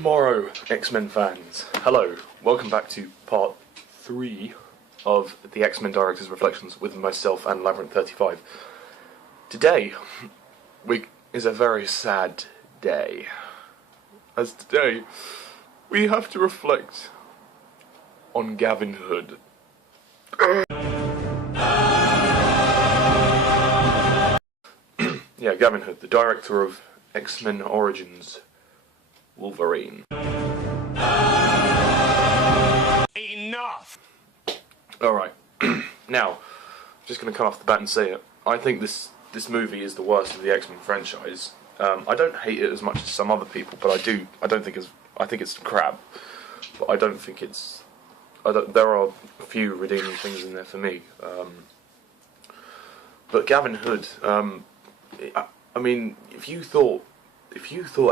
Good morrow, X-Men fans. Hello, welcome back to part 3 of the X-Men Director's Reflections with myself and Labyrinth35. Today is a very sad day, as today we have to reflect on Gavin Hood. Yeah, Gavin Hood, the director of X-Men Origins Wolverine. Enough! Alright, now, I'm just going to come off the bat and say it. I think this movie is the worst of the X-Men franchise. I don't hate it as much as some other people, but I think it's crap. But I don't think it's... there are a few redeeming things in there for me. But Gavin Hood, I mean, if you thought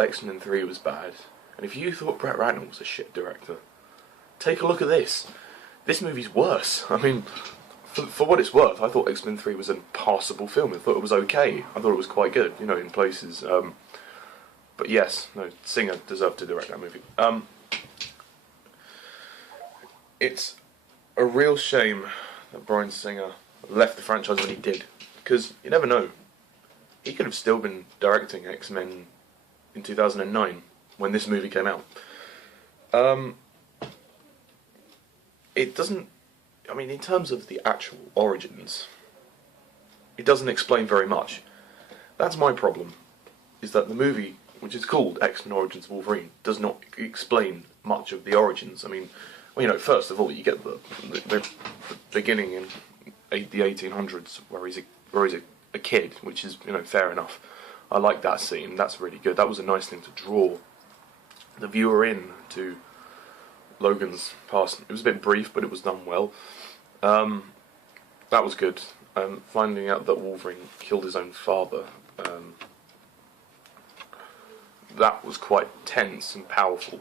X-Men 3 was bad, and if you thought Brett Ratner was a shit director, take a look at this. This movie's worse. I mean, for what it's worth, I thought X-Men 3 was a passable film. I thought it was okay. I thought it was quite good, you know, in places. But yes, no, Singer deserved to direct that movie. It's a real shame that Bryan Singer left the franchise when he did, because you never know. He could have still been directing X-Men in 2009 when this movie came out. It doesn't... I mean, in terms of the actual origins, it doesn't explain very much. That's my problem, is that the movie, which is called X-Men Origins Wolverine, does not explain much of the origins. I mean, well, you know, first of all, you get the beginning in the 1800s, where he's a kid, which is, you know, fair enough. I like that scene. That's really good. That was a nice thing to draw the viewer in to Logan's past. It was a bit brief, but it was done well. That was good. Finding out that Wolverine killed his own father, that was quite tense and powerful.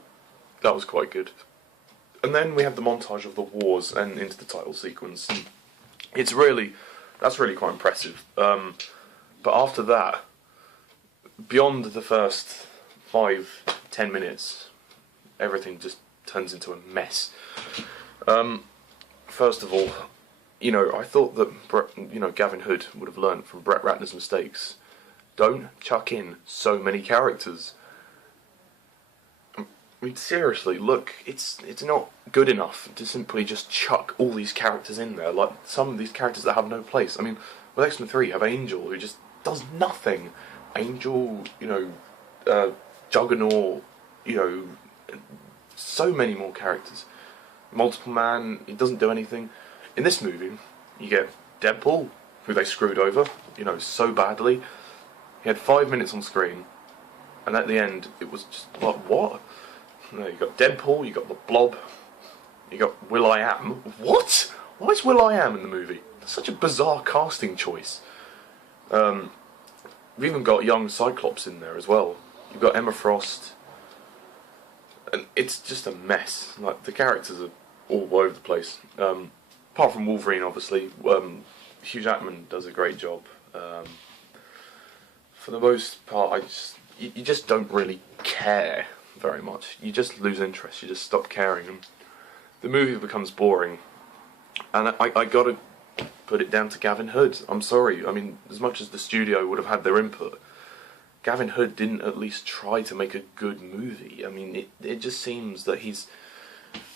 That was quite good. And then we have the montage of the wars and into the title sequence. That's really quite impressive. But after that, beyond the first 5-10 minutes, everything just turns into a mess. First of all, you know, I thought that Gavin Hood would have learned from Brett Ratner's mistakes. Don't chuck in so many characters. I mean, seriously, look, it's not good enough to simply just chuck all these characters in there, like some of these characters that have no place. I mean, with X-Men 3, you have Angel, who just does nothing. Angel, you know, Juggernaut, you know, so many more characters. Multiple Man, he doesn't do anything. In this movie, you get Deadpool, who they screwed over, you know, so badly. He had 5 minutes on screen, and at the end, it was just like, what? You know, you got Deadpool, you got the Blob, you got Will.i.am. What? Why is Will.i.am in the movie? That's such a bizarre casting choice. We've even got young Cyclops in there as well. You've got Emma Frost. And it's just a mess. Like, the characters are all over the place. Apart from Wolverine, obviously. Hugh Jackman does a great job. For the most part, you just don't really care very much. You just lose interest. You just stop caring. And the movie becomes boring. And I gotta put it down to Gavin Hood. I'm sorry. I mean, as much as the studio would have had their input, Gavin Hood didn't at least try to make a good movie. I mean, it just seems that he's...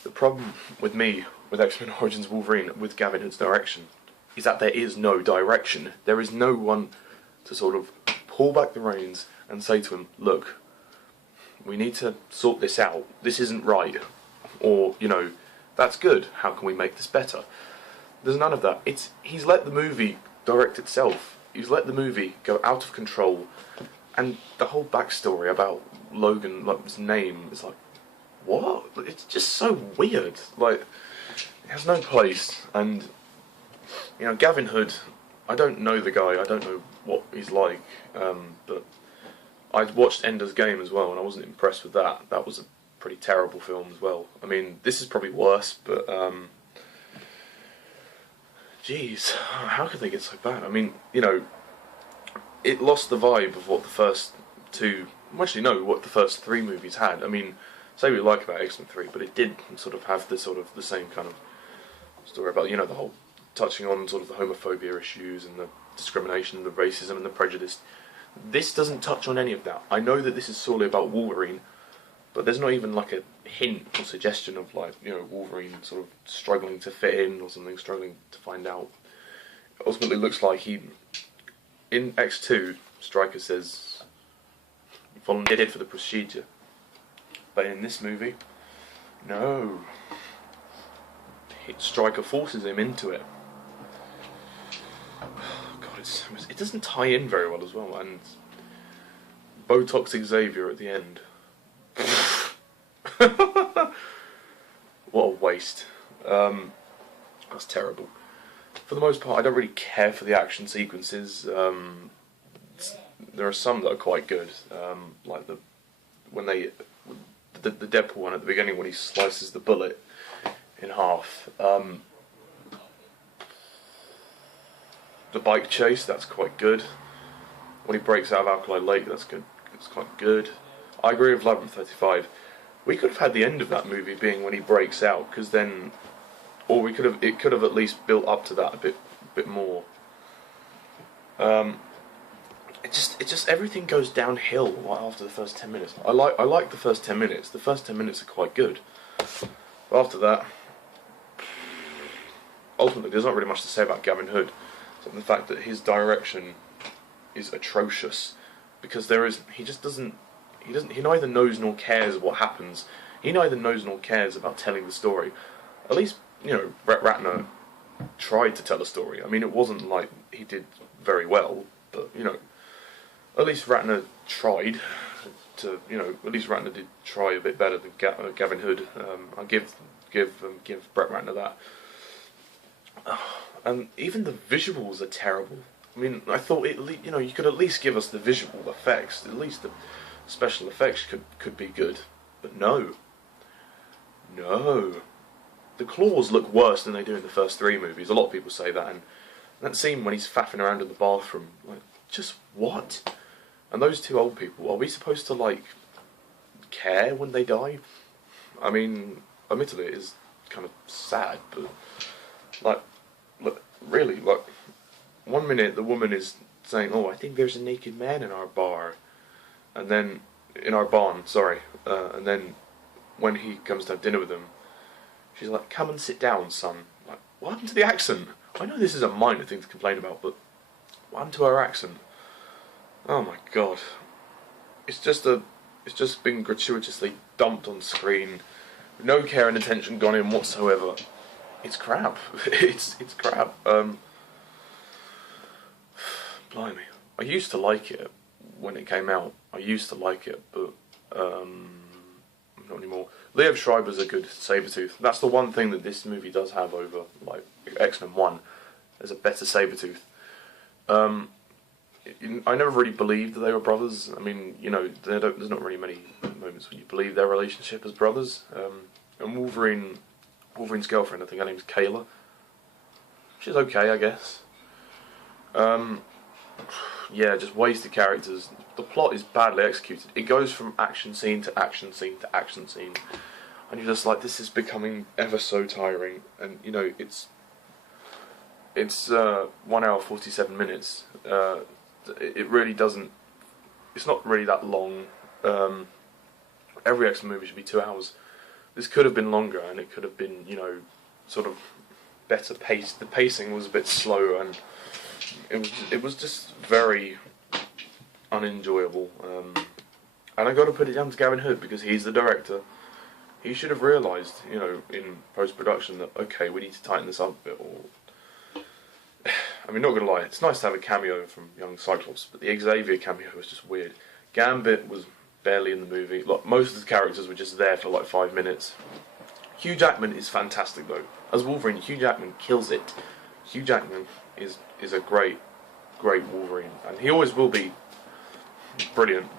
The problem with me, with X-Men Origins Wolverine, with Gavin Hood's direction, is that there is no direction. There is no one to sort of pull back the reins and say to him, look, we need to sort this out. This isn't right. Or, you know, that's good. How can we make this better? There's none of that. He's let the movie direct itself. He's let the movie go out of control. And the whole backstory about Logan, like his name, is like, what? It's just so weird. Like, it has no place. And, you know, Gavin Hood, I don't know the guy. I don't know what he's like. But I watched Ender's Game as well, and I wasn't impressed with that. That was a pretty terrible film as well. I mean, this is probably worse, but jeez, how could they get so bad? I mean, you know, it lost the vibe of what the first two... Actually, no, what the first 3 movies had. I mean, say we like about X-Men 3, but it did sort of have this sort of the same kind of story about, you know, the whole touching on sort of the homophobia issues and the discrimination and the racism and the prejudice. This doesn't touch on any of that. I know that this is solely about Wolverine, but there's not even like a hint or suggestion of, like, you know, Wolverine sort of struggling to fit in or something, struggling to find out. It ultimately looks like he, in X2, Stryker says he volunteered for the procedure, but in this movie, no. Stryker forces him into it. God, it doesn't tie in very well as well, and Botox Xavier at the end. What a waste. That's terrible. For the most part, I don't really care for the action sequences. There are some that are quite good, like the Deadpool one at the beginning when he slices the bullet in half. The bike chase, that's quite good. When he breaks out of Alkali Lake, that's good. It's quite good. I agree with Labyrinth35. We could have had the end of that movie being when he breaks out, because then, or it could have at least built up to that a bit more. It just everything goes downhill right after the first 10 minutes. I like the first 10 minutes. The first 10 minutes are quite good. But after that, ultimately, there's not really much to say about Gavin Hood. So the fact that his direction is atrocious, because he neither knows nor cares what happens. He neither knows nor cares about telling the story. At least, you know, Brett Ratner tried to tell a story. I mean, it wasn't like he did very well, but, you know, at least Ratner tried to, you know, at least Ratner did try a bit better than Gavin Hood. I'll give Brett Ratner that. And even the visuals are terrible. I mean, I thought you know, you could at least give us the visual effects. At least the special effects could be good, but no. The claws look worse than they do in the first 3 movies. A lot of people say that, and that scene when he's faffing around in the bathroom, like, just what? And those 2 old people, are we supposed to, like, care when they die? I mean, admittedly, it is kind of sad, but, like, look, really, like, one minute the woman is saying, "Oh, I think there's a naked man in our bar," and then in our barn, sorry, and then when he comes to have dinner with them, she's like, "Come and sit down, son." Like, what happened to the accent? I know this is a minor thing to complain about, but what happened to her accent? Oh my god, it's just been gratuitously dumped on screen, with no care and attention gone in whatsoever. It's crap. It's crap. Blimey. I used to like it when it came out. I used to like it, but not anymore. Liev Schreiber's a good Sabretooth. That's the one thing that this movie does have over, like, X-Men 1. There's a better Sabretooth. I never really believed that they were brothers. I mean, you know, there's not really many moments when you believe their relationship as brothers. And Wolverine's girlfriend, I think her name's Kayla. She's okay, I guess. Yeah, just wasted characters. The plot is badly executed. It goes from action scene to action scene to action scene, and you're just like, this is becoming ever so tiring. And, you know, it's 1 hour 47 minutes. It really doesn't. It's not really that long. Every X-Men movie should be 2 hours. This could have been longer, and it could have been, you know, sort of better paced. The pacing was a bit slow, and it was just very unenjoyable. And I got to put it down to Gavin Hood, because he's the director. He should have realised, you know, in post-production that, okay, we need to tighten this up a bit. Or, I mean, not gonna lie, it's nice to have a cameo from young Cyclops, but the Xavier cameo was just weird. Gambit was barely in the movie. Like, most of the characters were just there for like 5 minutes. Hugh Jackman is fantastic though. As Wolverine, Hugh Jackman kills it. Hugh Jackman is a great Wolverine, and he always will be brilliant.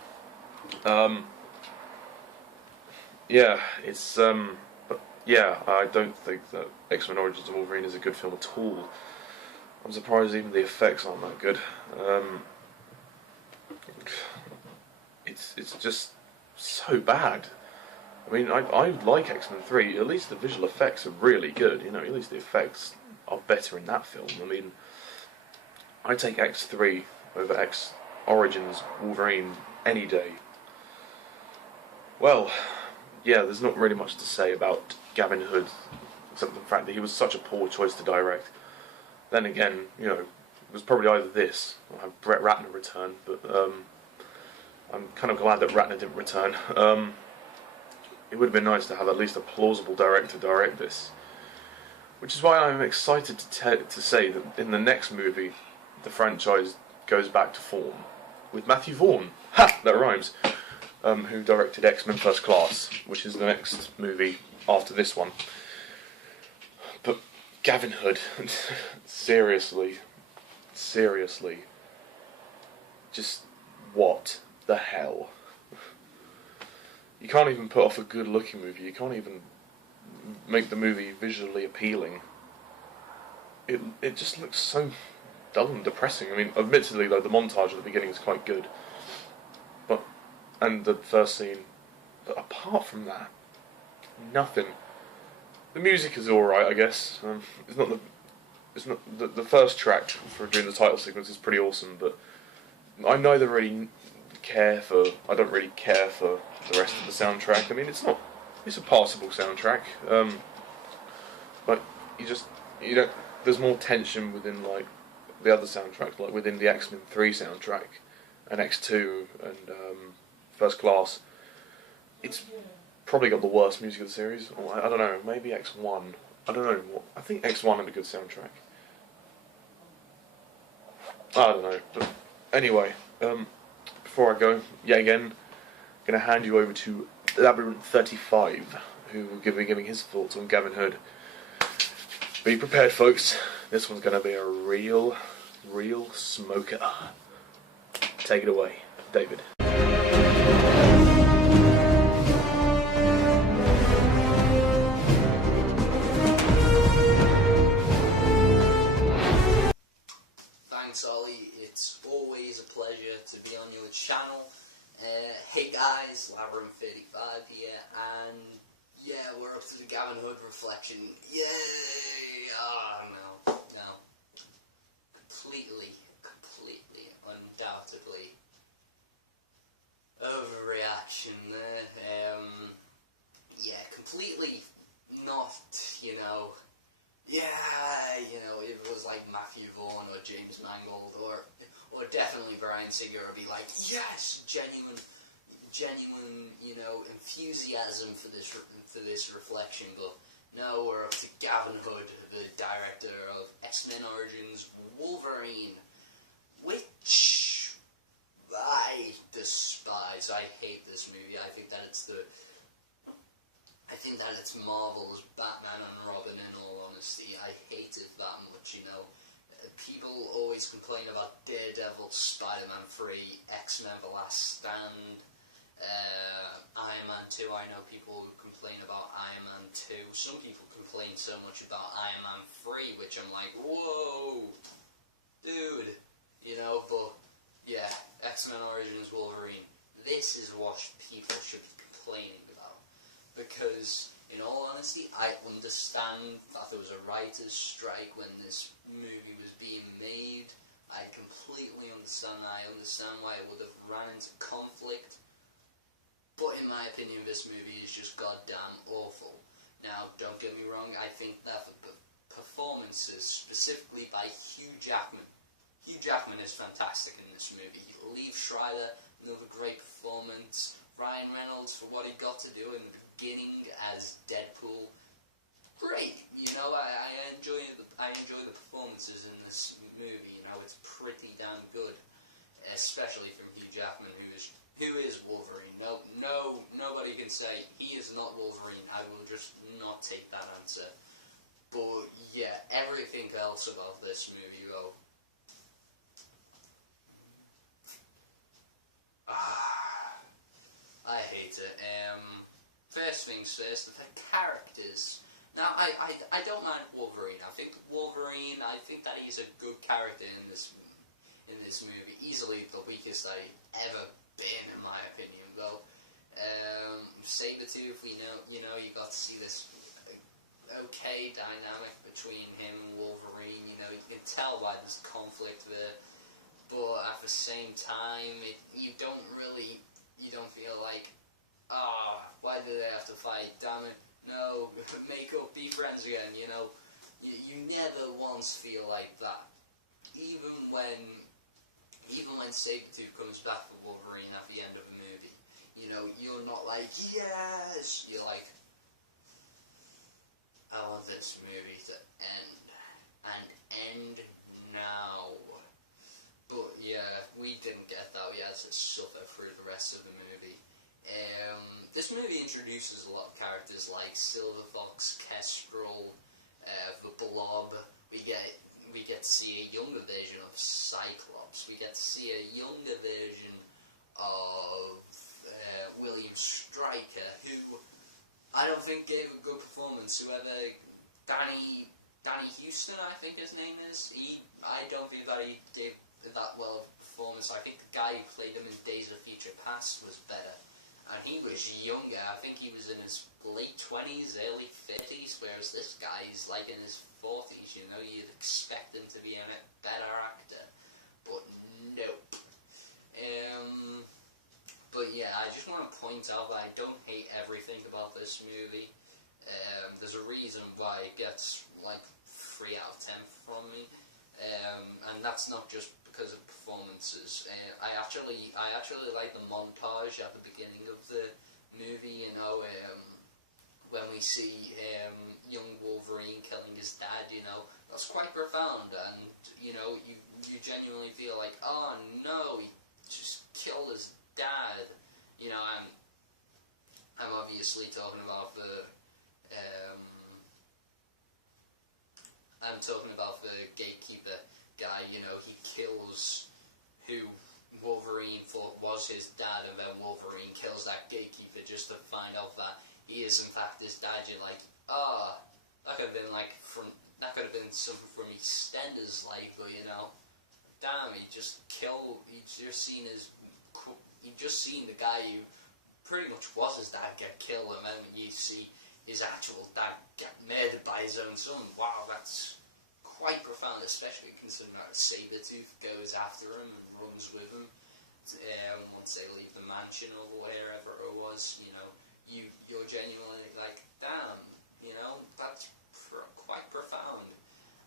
Yeah, it's but yeah, I don't think that X-Men Origins of Wolverine is a good film at all. I'm surprised even the effects aren't that good. It's just so bad. I mean, I like X-Men 3. At least the visual effects are really good. You know, at least the effects are better in that film. I mean, I take X3 over X Origins Wolverine any day. Well, yeah, there's not really much to say about Gavin Hood, except the fact that he was such a poor choice to direct. Then again, you know, it was probably either this or have Brett Ratner return, but I'm kind of glad that Ratner didn't return. It would have been nice to have at least a plausible director direct this. Which is why I'm excited to say that in the next movie, the franchise goes back to form. With Matthew Vaughn, ha! That rhymes, who directed X-Men First Class, which is the next movie after this one. But Gavin Hood, seriously, just what the hell? You can't even put off a good-looking movie. You can't even make the movie visually appealing. It just looks so dull and depressing. I mean, admittedly, though, the montage at the beginning is quite good, and the first scene. But apart from that, nothing. The music is all right, I guess. It's not the first track for during the title sequence is pretty awesome, but I don't really care for the rest of the soundtrack. I mean, it's a passable soundtrack, but you don't. There's more tension within like the other soundtracks, like within the X-Men 3 soundtrack and X2 and First Class. It's probably got the worst music of the series. Or I don't know, maybe X1. I don't know. I think X1 had a good soundtrack. I don't know. But anyway, before I go, yet again, I'm going to hand you over to Labyrinth35, who will be giving his thoughts on Gavin Hood. Be prepared, folks. This one's going to be a real smoker. Take it away, David. Thanks, Ollie. It's always a pleasure to be on your channel. Hey guys, Labyrinth35 here, and yeah, we're up to the Gavin Hood reflection. Yay! Oh, no. Completely, undoubtedly overreaction there. Yeah, completely not, if it was like Matthew Vaughn or James Mangold or definitely Bryan Singer would be like, yes, genuine, enthusiasm for this reflection. But no, we're up to Gavin Hood, the director of X-Men Origins Wolverine, which I despise. I hate this movie. I think that it's Marvel's Batman and Robin, in all honesty. I hate it that much, People always complain about Daredevil, Spider-Man 3, X-Men The Last Stand, Iron Man 2. I know people who complain about Iron Man 2. Some people complain so much about Iron Man 3, which I'm like, whoa, dude, but yeah, X-Men Origins Wolverine. This is what people should be complaining about. Because, in all honesty, I understand that there was a writer's strike when this movie was being made. I completely understand that. I understand why it would have ran into conflict. But in my opinion, this movie is just goddamn awful. Now, don't get me wrong, I think that the performances, specifically by Hugh Jackman is fantastic in this movie. Liev Schreiber, another great performance. Ryan Reynolds, for what he got to do in the beginning as Deadpool, great. I enjoy the performances in this movie. It's pretty damn good, especially from Hugh Jackman, who is Wolverine. Nobody can say he is not Wolverine. I will just not take that answer. But yeah, everything else about this movie, though. I hate it. First things first, the characters. Now, I don't mind Wolverine. I think that he's a good character in this movie. Easily the weakest that he's ever been, in my opinion, though. Sabretooth, you got to see this okay dynamic between him and Wolverine. You can tell why there's conflict there, but at the same time, you don't feel like, why do they have to fight? Damn it, no, make up, be friends again. You never once feel like that. Even when Sabretooth comes back for Wolverine at the end of the movie, you're not like, yes! You're like, I want this movie to end. And end now. But yeah, we didn't get that. We had to suffer through the rest of the movie. This movie introduces a lot of characters like Silver Fox, Kestrel, the Blob. We get to see a younger version of Cyclops. We get to see a younger version of William Stryker, who I don't think gave a good performance. Whoever, Danny Houston, I think his name is. I don't think that he did that well of a performance. I think the guy who played him in Days of Future Past was better. And he was younger. I think he was in his late 20s, early 30s, whereas this guy is like in his 40s, You'd expect him to be a better actor. But nope. But yeah, I just want to point out that I don't hate everything about this movie. There's a reason why it gets like 3 out of 10 from me. And that's not just because of performances. I actually like the montage at the beginning of the movie, when we see young Wolverine killing his dad, that's quite profound, and you genuinely feel like, oh no, he just killed his dad. I'm obviously talking about the gatekeeper guy. He kills who Wolverine thought was his dad, and then Wolverine kills that gatekeeper just to find out that he is in fact his dad. You're like, that could have been something from EastEnders, like, but damn, he just seen the guy who pretty much was his dad get killed, and then when you see his actual dad get murdered by his own son, wow, that's quite profound, especially considering that Sabretooth goes after him and runs with him once they leave the mansion or wherever it was. You're genuinely like, damn, that's quite profound.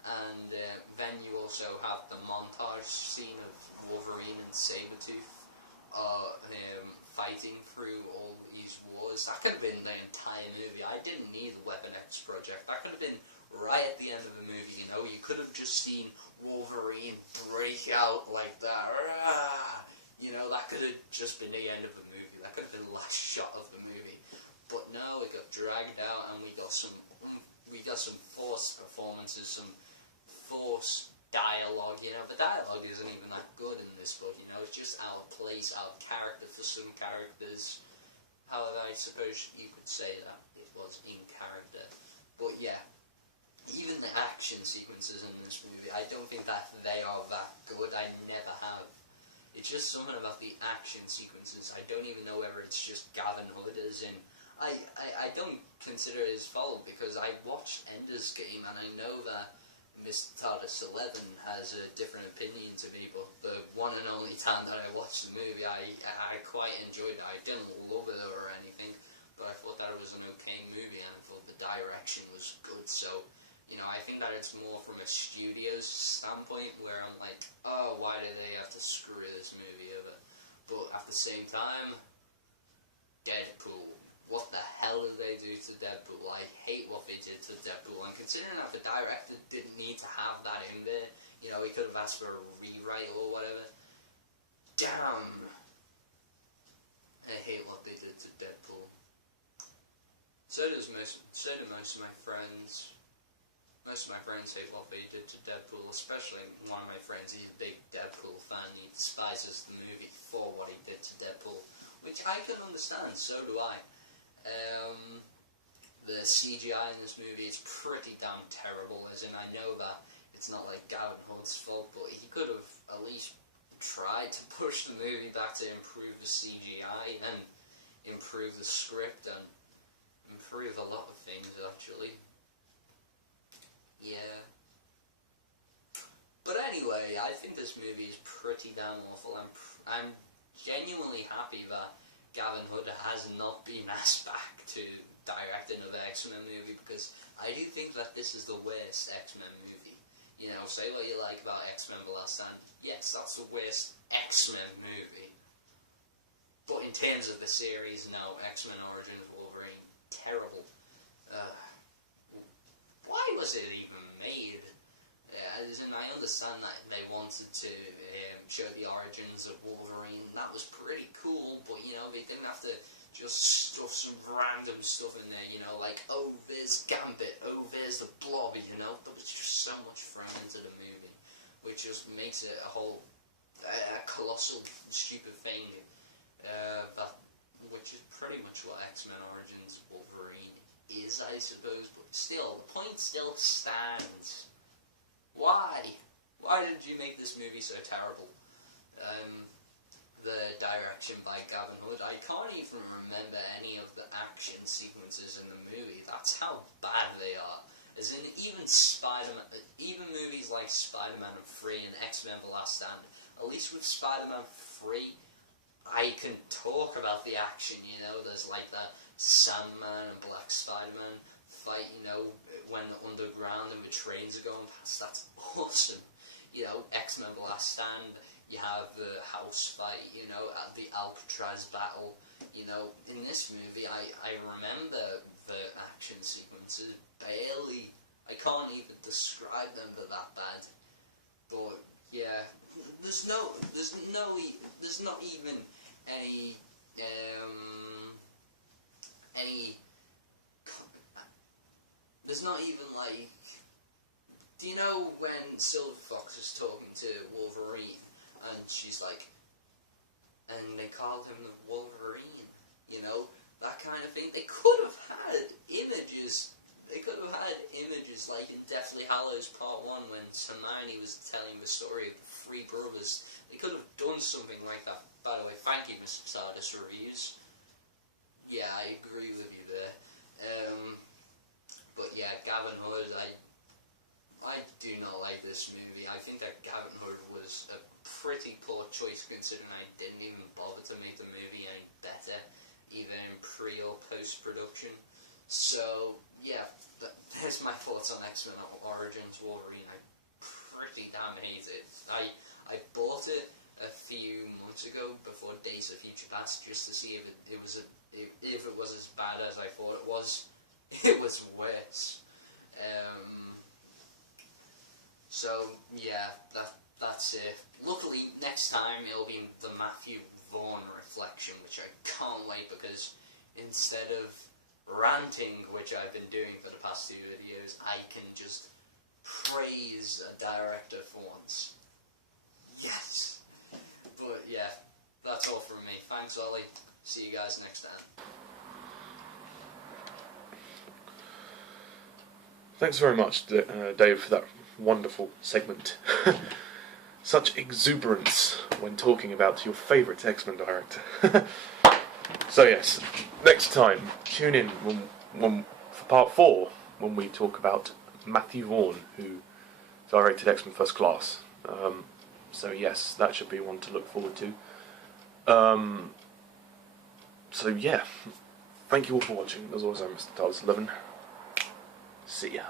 And then you also have the montage scene of Wolverine and Sabretooth fighting through all these wars. That could have been the entire movie. I didn't need the Weapon X project. That could have been right at the end of the movie. You could have just seen Wolverine break out like that. That could have just been the end of the movie. That could have been the last shot of the movie. But no, it got dragged out, and we got some forced performances, some forced dialogue. The dialogue isn't even that good in this book. It's just out of place, out of character for some characters. However, I suppose you could say that it was in character. But yeah, even the action sequences in this movie, I don't think that they are that good. I never have. It's just something about the action sequences. I don't even know whether it's just Gavin Hood, as in, I don't consider it his fault, because I watched Ender's Game, and I know that MrTardis11 has a different opinion to me, but the one and only time that I watched the movie, I quite enjoyed it. I didn't love it or anything, but I thought that it was an okay movie, and I thought the direction was good. So, I think that it's more from a studio's standpoint, where I'm like, oh, why do they have to screw this movie over? But at the same time, Deadpool. What the hell did they do to Deadpool? I hate what they did to Deadpool, and considering that the director didn't need to have that in there, he could have asked for a rewrite or whatever. Damn! I hate what they did to Deadpool. So do most of my friends. Most of my friends hate what they did to Deadpool, especially one of my friends. He's a big Deadpool fan. He despises the movie for what he did to Deadpool, which I can understand. So do I. The CGI in this movie is pretty damn terrible, as in, I know that it's not like Gavin Hood's fault, but he could have at least tried to push the movie back to improve the CGI, and improve the script and improve a lot of things, actually. Yeah. But anyway, I think this movie is pretty damn awful. I'm genuinely happy that Gavin Hood has not been asked back to direct another X-Men movie, because I do think that this is the worst X-Men movie. You know, say what you like about X-Men The Last Stand. Yes, that's the worst X-Men movie. But in terms of the series, no, X-Men Origins Wolverine, terrible. Why was it even made? I understand that they wanted to show the origins of Wolverine. That was pretty cool, but you know, they didn't have to just stuff some random stuff in there. You know, like, oh, there's Gambit, oh, there's the Blob. You know, there was just so much thrown into the movie, which just makes it a colossal stupid thing. Which is pretty much what X-Men Origins Wolverine is, I suppose. But still, the point still stands. Why? Why did you make this movie so terrible? The direction by Gavin Hood. I can't even remember any of the action sequences in the movie. That's how bad they are. As in, even Spider-Man, even movies like Spider-Man 3 and X-Men The Last Stand, at least with Spider-Man 3, I can talk about the action, you know. There's like that Sandman and Black Spider-Man fight, you know, when the underground and the trains are going past. That's awesome. You know, X-Men The Last Stand, you have the house fight, you know, at the Alcatraz battle. You know, in this movie, I remember the action sequences barely. I can't even describe them, they're that bad. But yeah, there's not even any there's not even like, do you know when Silver Fox is talking to Wolverine and she's like, and they called him Wolverine, you know, that kind of thing. They could have had images. They could have had images like in Deathly Hallows Part 1 when Hermione was telling the story of the three brothers. They could have done something like that. By the way, thank you, MrTardis Reviews. Yeah, I agree with you there. But yeah, Gavin Hood, I do not like this movie. I think that Gavin Hood was a pretty poor choice, considering I didn't even bother to make the movie any better, either in pre or post-production. So, yeah, there's my thoughts on X-Men Origins Wolverine. I pretty damn hate it. I bought it a few months ago before Days of Future Past just to see if it was as bad as I thought it was. It was worse. So yeah, that's it. Luckily, next time it'll be the Matthew Vaughn reflection, which I can't wait, because instead of ranting, which I've been doing for the past 2 videos, I can just praise a director for once. Yes. But yeah, that's all from me. Thanks, Ollie. See you guys next time. Thanks very much, Dave, for that wonderful segment. Such exuberance when talking about your favourite X-Men director. So yes, next time, tune in for part 4, when we talk about Matthew Vaughn, who directed X-Men First Class. So yes, that should be one to look forward to. So yeah, thank you all for watching. As always, I'm MrTardis11. See ya.